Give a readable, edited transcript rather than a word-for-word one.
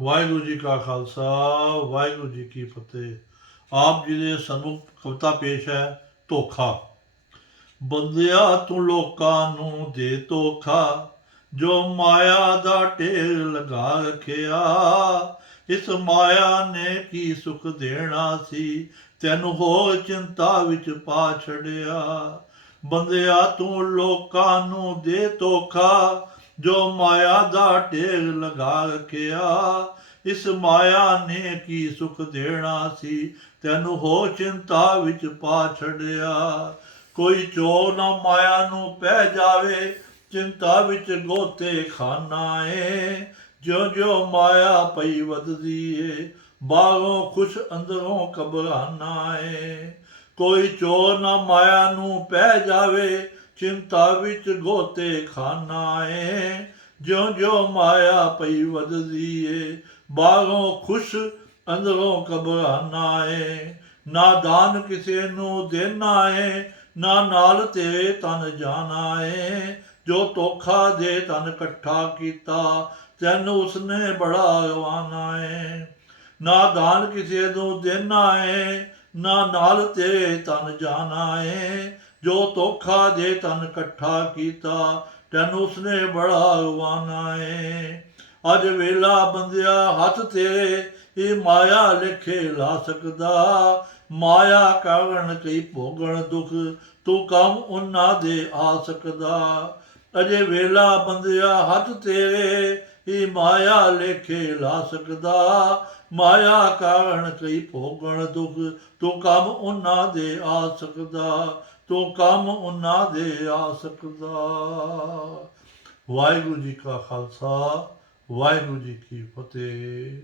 ਵਾਹਿਗੁਰੂ ਜੀ ਕਾ ਖਾਲਸਾ, ਵਾਹਿਗੁਰੂ ਜੀ ਕੀ ਫਤਿਹ। ਆਪ ਜੀ ਦੇ ਸਨਮੁਖ ਕਵਿਤਾ ਪੇਸ਼ ਹੈ ਧੋਖਾ। ਬੰਦਿਆ ਤੂੰ ਲੋਕਾਂ ਨੂੰ ਦੇ ਧੋਖਾ, ਜੋ ਮਾਇਆ ਦਾ ਢੇਰ ਲਗਾ ਰੱਖਿਆ। ਇਸ ਮਾਇਆ ਨੇ ਕੀ ਸੁਖ ਦੇਣਾ ਸੀ, ਤੈਨੂੰ ਹੋਰ ਚਿੰਤਾ ਵਿੱਚ ਪਾ ਛੱਡਿਆ। ਬੰਦਿਆ ਤੂੰ ਲੋਕਾਂ ਨੂੰ ਦੇ ਧੋਖਾ, ਜੋ ਮਾਇਆ ਦਾ ਢੇਰ ਲਗਾ ਰੱਖਿਆ। ਇਸ ਮਾਇਆ ਨੇ ਕੀ ਸੁਖ ਦੇਣਾ ਸੀ, ਤੈਨੂੰ ਹੋਰ ਚਿੰਤਾ ਵਿੱਚ ਪਾ ਛੱਡਿਆ। ਕੋਈ ਚੋਰ ਨਾ ਮਾਇਆ ਨੂੰ ਪੈ ਜਾਵੇ, ਚਿੰਤਾ ਵਿੱਚ ਗੋਤੇ ਖਾਨਾ ਏ। ਜਿਉਂ ਜਿਉਂ ਮਾਇਆ ਪਈ ਵੱਧਦੀ ਏ, ਬਾਹਰੋਂ ਖੁਸ਼ ਅੰਦਰੋਂ ਘਬਰਾਨਾ ਏ। ਕੋਈ ਚੋਰ ਨਾ ਮਾਇਆ ਨੂੰ ਪੈ ਜਾਵੇ, ਚਿੰਤਾ ਵਿੱਚ ਗੋਤੇ ਖਾਨਾ ਏ। ਜਿਉਂ ਜਿਉਂ ਮਾਇਆ ਪਈ ਵੱਧਦੀ ਏ, ਬਾਹਰੋਂ ਖੁਸ਼ ਅੰਦਰੋਂ ਘਬਰਾਨਾ ਏ। ਨਾ ਦਾਨ ਕਿਸੇ ਨੂੰ ਦੇਣਾ ਏ, ਨਾ ਨਾਲ ਤੇਰੇ ਤਨ ਜਾਣਾ ਏ। ਜੋ ਧੋਖਾ ਦੇ ਤਨ ਇਕੱਠਾ ਕੀਤਾ, ਤੈਨੂੰ ਉਸਨੇ ਬੜਾ ਰਵਾਨਾ ਏ। ਨਾ ਦਾਨ ਕਿਸੇ ਨੂੰ ਦੇਣਾ ਏ, ਨਾ ਨਾਲ ਤੇਰੇ ਤਨ ਜਾਣਾ ਏ। ਜੋ ਧੋਖਾ ਦੇ ਤਨ ਇਕੱਠਾ ਕੀਤਾ, ਤੈਨੂੰ ਉਸਨੇ ਬੜਾ ਰਵਾਨਾ ਏ। ਅੱਜ ਵੇਲਾ ਬੰਦਿਆ ਹੱਥ ਤੇਰੇ, ਇਹ ਮਾਇਆ ਲੇਖੇ ਲਾ ਸਕਦਾ। ਮਾਇਆ ਕਾਰਨ ਕਈ ਭੋਗਣ ਦੁੱਖ, ਤੂੰ ਕੰਮ ਉਹਨਾਂ ਦੇ ਆ ਸਕਦਾ। ਅਜੇ ਵੇਲਾ ਬੰਦਿਆ ਹੱਥ ਤੇਰੇ, ਇਹ ਮਾਇਆ ਲੇਖੇ ਲਾ ਸਕਦਾ। ਮਾਇਆ ਕਾਰਨ ਕਈ ਭੋਗਣ ਦੁੱਖ, ਤੂੰ ਕੰਮ ਉਹਨਾਂ ਦੇ ਆ ਸਕਦਾ। ਤੂੰ ਕੰਮ ਉਹਨਾਂ ਦੇ ਆ ਸਕਦਾ। ਵਾਹਿਗੁਰੂ ਜੀ ਕਾ ਖਾਲਸਾ, ਵਾਹਿਗੁਰੂ ਜੀ ਕੀ ਫਤਿਹ।